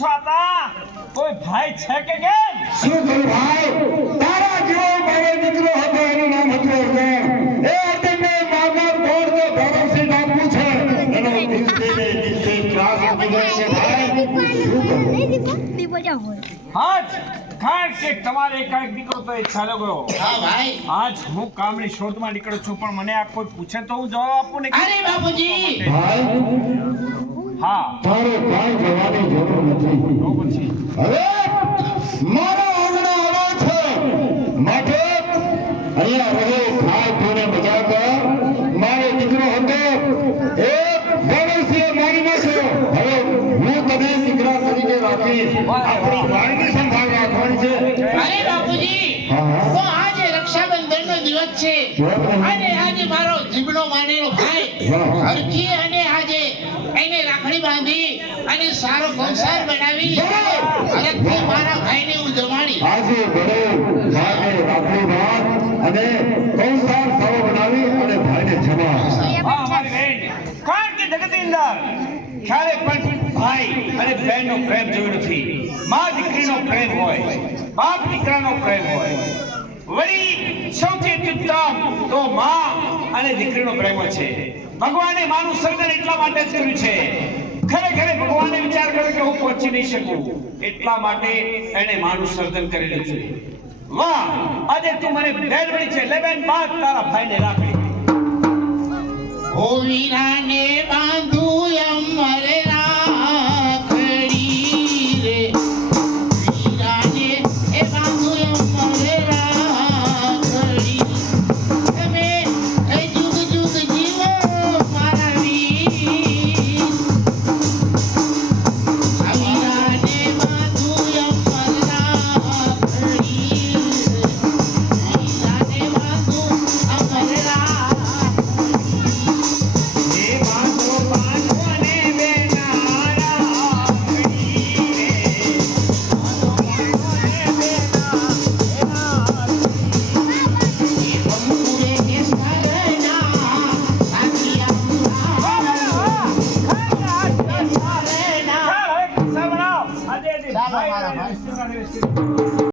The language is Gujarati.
છો આતા કોઈ ભાઈ છે કે કેમ? શું થયું ભાઈ? તારા જેવો મારો દીકરો હતો, એનું નામ હતું અર્જુન. એ અર્જુનને મામા કોણ તો ધરમસિંહ બાપુ છે. એનો દિવસે ને દિવસે ત્રાસ વધી ગયો છે ભાઈ. શું કરું? આજ કારણ કે તમારે એકાએક દીકરો તો એ ચાલ્યો ગયો. હા ભાઈ. આજ હું કામની શોધમાં નીકળું છું, પણ મને આ કોઈ પૂછે તો હું જવાબ આપું ને. અરે બાપુજી. ભાઈ, હા તારે કાંઈ જવાની જરૂર નથી. તો પછી હવે મારો આંગણો આવો છે, માટે અહીંયા રહે, ખાય પીને મજા કર. મારો દીકરો હતો એ ગોવર્ષીએ મારી નાખ્યો. હવે હું તને દીકરા તરીકે રાખીશ. આપણી વાળની સંભાળ રાખવાની છે. અરે બાપુજી. હા. તો આજે રક્ષાબંધનનો દિવસ છે અને આજે મારો જીબડો માનેલો ભાઈ હરખી અને આજે એને રાખડી બાંધી અને સારો સંસાર બનાવી હરખથી મારા ભાઈને હું જમાડી. આજે બડે ભાઈને રાખડી બાંધ અને કંસાર સારો બનાવી અને ભાઈને જમાડ. હા અમારી બેન, કારણ કે જગતની અંદર ક્યારે પણ ભાઈ અને બહેનનો પ્રેમ જોયો નથી. મા દીકરીનો પ્રેમ હોય, બાપ દીકરાનો પ્રેમ હોય, વળી સૌથી અત્યુત્તમ તો મા અને દીકરીનો પ્રેમ છે. ભગવાને માનું સર્જન એટલા માટે જ કર્યું છે. ખરેખર ભગવાને વિચાર કર્યો કે હું પહોંચી નહીં શકું, એટલા માટે એને માનું સર્જન કરેલું છે. વાહ, આજે તું મને બેન મળી છે, લે બેન બાદ તારા ભાઈને રાખડી. ઓ વીરાને બાંધું